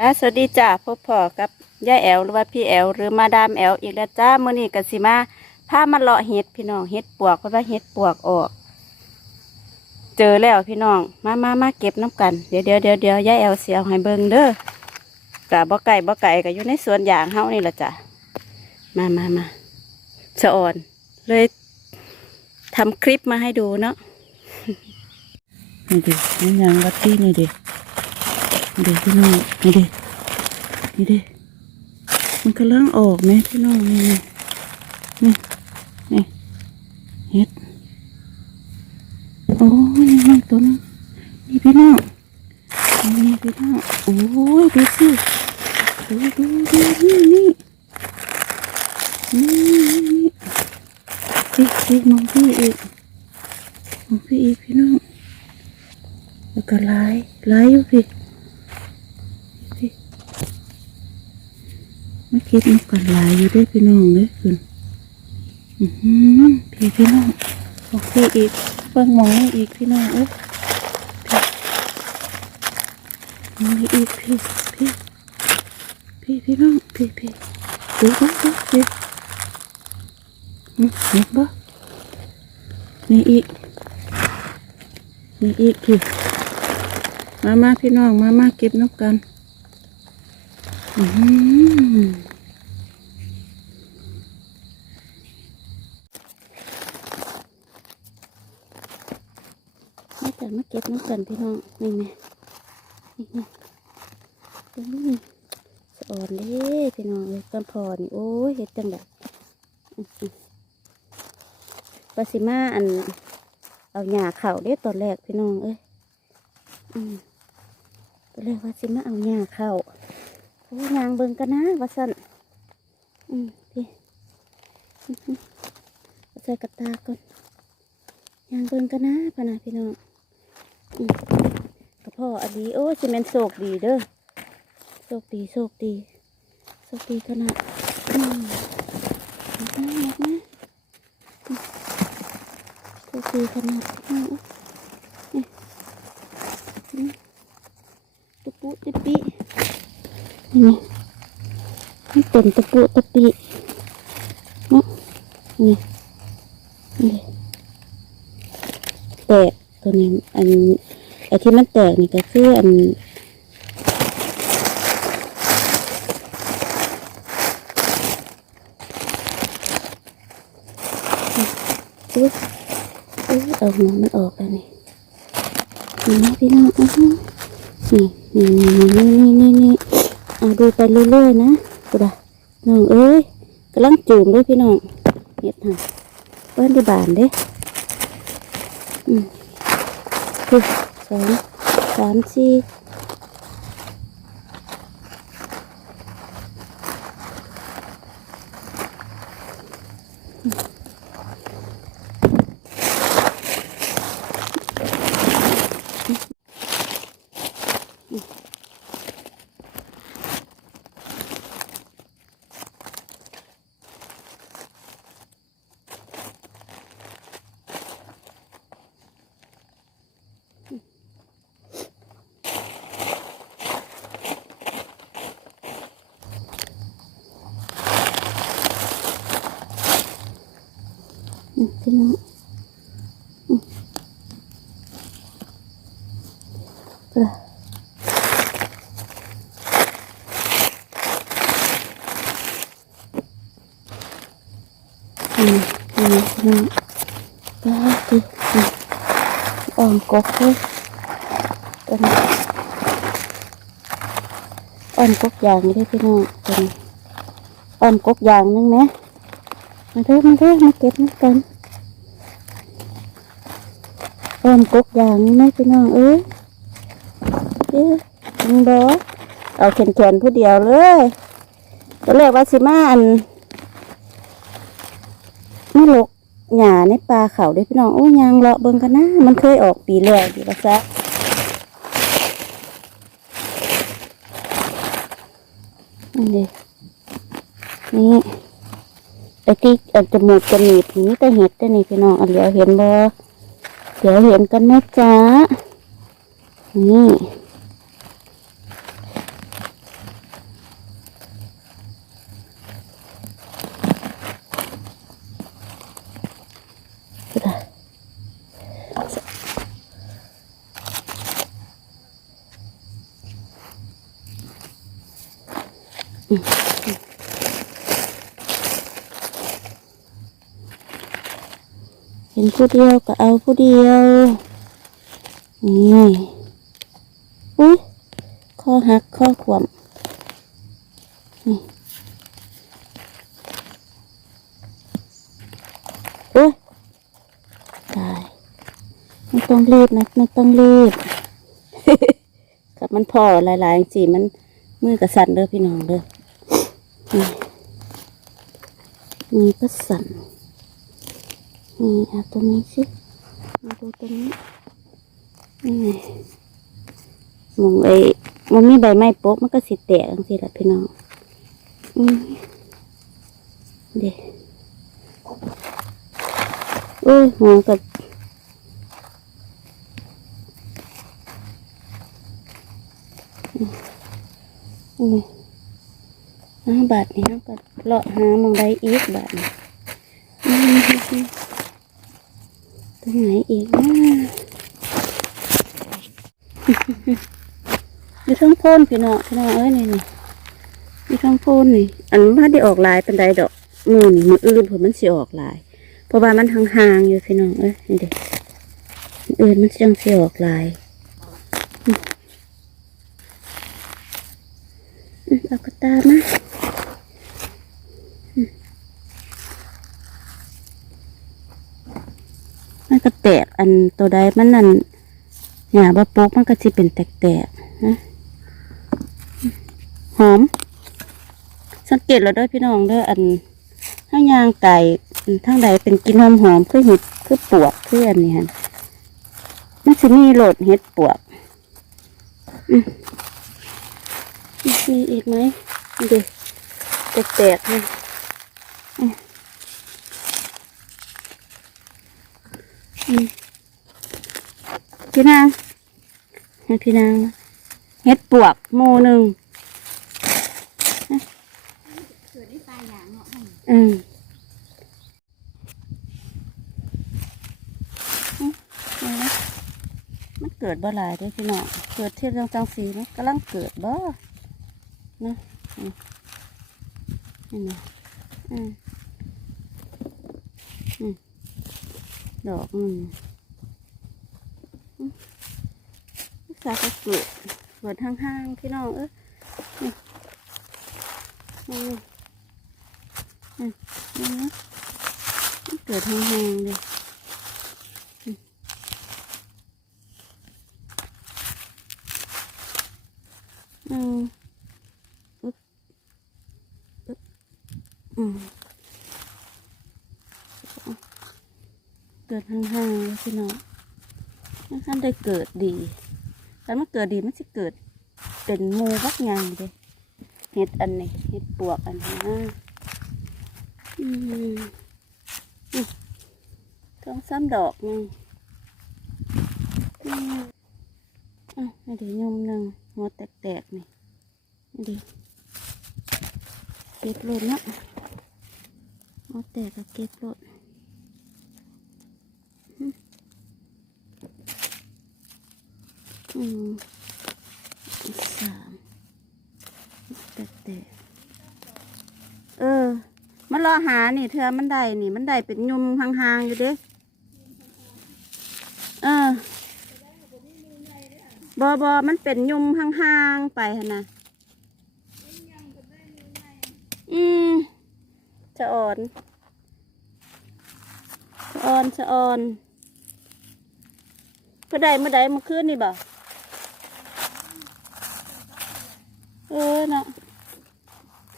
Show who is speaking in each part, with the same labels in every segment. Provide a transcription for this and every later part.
Speaker 1: อะสวัสดีจ้าพ่อพ่อกับย่าแอลหรือว่าพี่แอลหรือมาดามแอลอีกแล้วจ้ามื้อนี้ก็สิมาพามาเลาะเห็ดพี่น้องเห็ดปวกเพราะว่าเห็ดปวกออก เจอแล้วพี่น้องมามามาเก็บน้ำกันเดี๋ยวเดี๋ยวเดี๋ยวเดี๋ยวย่าแอลเสียวให้เบิ่งเด้อกะบ่ไก่บ่ไก่ก็อยู่ในสวนยางเฮานี่แหละจ้ะมามามาสะอ่อนเลยทำคลิปมาให้ดูเนาะนี่ดินี่ยังวัดที่นี่ดิ นี่ดิพี่น้องนี่ดินี่ดิมันกำลังออกไหมพี่น้องนี่นี่นี่เฮ็ดโอ้ยนี่มันตัวนึงนี่พี่น้องนี่พี่น้องโอ้ยดูสิดูดูดูนี่นี่นี่นี่พี่พี่มองพี่อีกมองพี่อีกพี่น้องแล้วก็ไล่ไล่อยู่พี่ มาคิดมากันหลายอยู่ได้พี่น้องเลยคุณอือพี่พี่น้องบอกพี่อีกเบิ่งมองอีกพี่น้องเอ้ยมองอีกพี่พี่พี่พี่น้องพี่พี่ดูดูดูพี่อืมเห็นปะนี่อีกนี่อีกพี่มามาพี่น้องมามาเก็บนกกัน อืมมาจัมาเก็บน้ำกันพี่น้องนี่ไงนี่ไงตรงนี้สอ่อนเลยพี่น้องเลยต้นพอนี่โอ้ยเห็ดจังแบบปลาสิมาอัน เอาหญ้าเข่าได้ตอนแรกพี่น้องเอ้ยอืมตอนแรกว่าสิมาเอาหญ้าเข่า โอ้ยางเบิ่งกันนะว่าสั่นอืมพี่ใส่กระตาก่อนยางเบิ่งกันนะพะนะพี่น้องอืมกระเพาะอันนี้โอ้ยจะเป็นโศกดีเด้อโศกดีโศกดีโศกดีขนาดอืมนะนะนะอืมโศกดีขนาดอืมอืมอืมตุ๊ปุตุ๊ปิ นี่มันเป็นตะปุตะปิเนาะนี่นี่แตกตัวนี้อันไอ้ที่มันแตกนี่ก็คืออันอุ๊ยอุ๊ยเอาหัวมันออกแล้วนี่นี่พี่น้องอื้อนี่นี่นี่นี่นี่ เอาดูไปเรื่อยๆนะกูดะน้องเอ้ยกำลังจูมด้วยพี่น้องเห็ดห่ะเปิ้นที่บานเด้อืมคือสองสามสี่อืม พี่น้องอืมกูดะอืมอืมพี่น้องตาดิอืมอ่อนกบเลยตัวนี้อ่อนกบอย่างนี้ได้อพี่น้องตัวนี้อ่อนกบอย่างหนึงนะมาเด้อมาเด้อมาเก็บน้ำกันอ้อมกกอย่างนี้ไหมพี่น้องเอ้ยเอ้ยมึงบอเอาแขนแขนๆผู้เดียวเลยตอนแรกว่าสิมาอันไม่ลกหญ้าในปลาเขาเด้พี่น้องโอ้ยยางเลาะเบิ่งกันนะ มันเคยออกปีแล้วดีละซะนนี้นี่ ไอ้ที่อันจะหมดจะหนีบนี้แต่เห็ดได้นี่พี่น้องอันเดี๋ยวเห็นบ่เดี๋ยวเห็นกันนะจ๊ะนี่อืม เห็นผู้เดียวก็เอาผู้เดียว นี่ อุ้ยคอหักคอขวมนี่อุ้ยตาย ไม่ต้องรีบนะ ไม่ต้องรีบกับมันพอหลายๆสิมันมือกระสันเด้อพี่น้องเด้อนี่มือก็สั่น นี่เอาตรงนี้สิมาดูตรงนี้นี่มองไอ้มันมีใบไม้โป๊กมันก็สิแตกจังสิละพี่น้องอืมเดี๋ยวโอ้ยหัวกับนี่ห้าบาทนี่เราก็เลาะหามองใดอีกบาทนี่ ไหนอีกนะอยู่ทั้งโพนพี่น้องพี่น้องเอ้ยนี่นี่อยู่ทั้งโพนนี่ อันมันได้ออกลายเป็นใดดอกมือนี่มืออื่นผมมันสิออกลาย เพราะว่ามันห่างๆอยู่พี่น้องเอ้ยนี่เด็กอื่นมันยังสิออกลายอืมเอากระตามาอืม มันก็แตกอันตัวใดมันนั่นหยาบะปกมันก็สิเป็นแตกๆนะหอม สังเกตแล้วเด้วยพี่น้องเด้ออันถ้ายางไก่ทั้งใดเป็นกลินหอมหอมๆคือเห็ดคือปวกคืออันนี้ฮะมันสิมีโหลดเห็ดปวกมีอีกไหมเดูแตกๆเลยอืมอืม พี่นางให้พี่นางเฮ็ดปวกโมหนึ่งอืมมันเกิดบ่หลายด้วยพี่น้องเกิดเทียบจังสีมันกำลังเกิดบ่นะอืมนี่นะอืมอืม ดอกอืมอืมสาก็เกิดเกิดห้างๆพี่น้องเอ้ยนี่อืมอืมอืมมันเกิดห้างๆเลยอืมอืม อืม เกิดห่างๆเลยพี่น้องมันท่านได้เกิดดีแต่มันเกิดดีมันจะเกิดเป็นมูวักยางเลยเห็ดอันนี้เห็ดปวกอันนี้นะอืมอืมต้องซ้ำดอกนึงอืมอะนี่เดี๋ยวยมหนึ่งหัวแตกๆนี่นี่ดีเก็บเลยเนาะเอาแต่ก็เก็บรถอืม สามแต่แต่เออ มันรอหานี่เธอมันได้นี่ มันได้เป็นยุมห่างๆอยู่เด้เออบอบอมันเป็นยุมห่างๆไปหนนะอืมจะอ่อนจะอ่อนจะอ่อนเมื่อใดเมื่อใดเมื่อคืนนี่บ่ เออเนาะ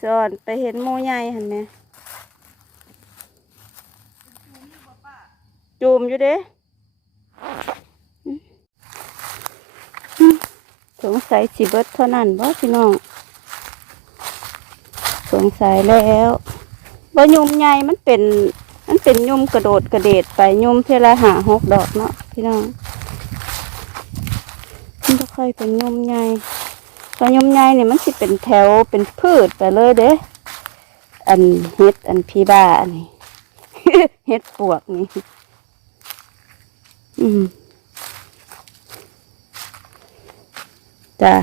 Speaker 1: จะอ่อนไปเห็นโมใหญ่เห็นไหมจูมอยู่เด้อืมอืมสงสัยสิเบิดเท่านั้นบ่พี่น้อง สงสัยแล้วว่ยุมใหญ่มันเป็น มันเป็นยุมกระโดดกระเดดไปยุมเทละหาหกดอกเนาะพี่น้องมันก็ค่อยเป็นยุมใหญ่ ตัวยมใหญ่นี่มันสิเป็นแถวเป็นพืชไปเลยเด้ อันเฮ็ดอันพีบ้าอันนี้เฮ็ดปวกนี่ อืจ้ะ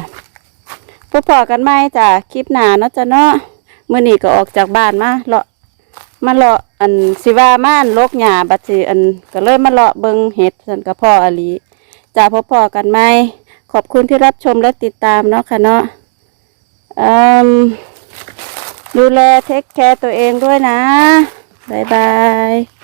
Speaker 1: พบพอกันไหมจ้ะคลิปหนาเนาะจ้าเนาะเมื่อนี่ก็ออกจากบ้านมาเลาะมาเลาะอันสิว่าม่านโลกหยาบัดสิอันก็เลยมาเลาะเบิงเฮ็ดสันกระพ่ออลีจ้ะพบพอกันไหม ขอบคุณที่รับชมและติดตามเนาะค่ะเนาะดูแลเทคแคร์ตัวเองด้วยนะ บ๊ายบาย